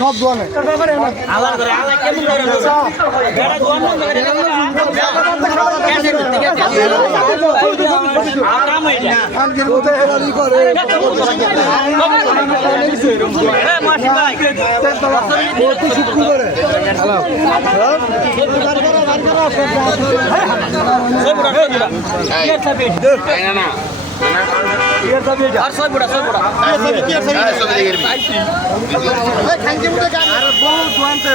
সব দোয়ানে আল্লাহ করে আল্লাহ কেমন করে বেড়া দোয়ান করে আরাম হইয়া আঙ্কেল মতে হেরারি করে এ মাসি ভাই কত শুক্র করে হ্যালো সব বড় কি থাকে না না আর সব বড় খাঙ্কি মুতে গান আর বহু দোয়ানতে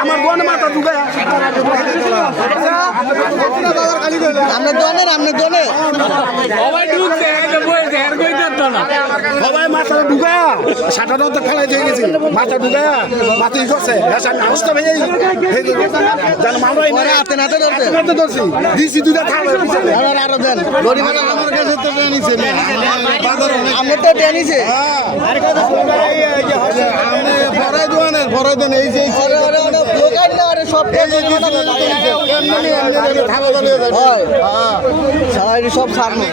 আমার বোন মাথা ঢুকে আপনার দোনে সবাই ঢুকছে সবাই মাথা ঢুকা সাঁটাটাও তো খেলাই দিয়ে গেছি মাথা ঢুকা মাথা ই করছে আমি আসতে ভাই জান মামরাই হাতে নাতে ধরছি দিছি দুটা থাল আরো দেন গরিবের আমার কাছে তো টেনিছে আমরা তো টেনিছে ফরাই দেন এই যে সব সব সামনে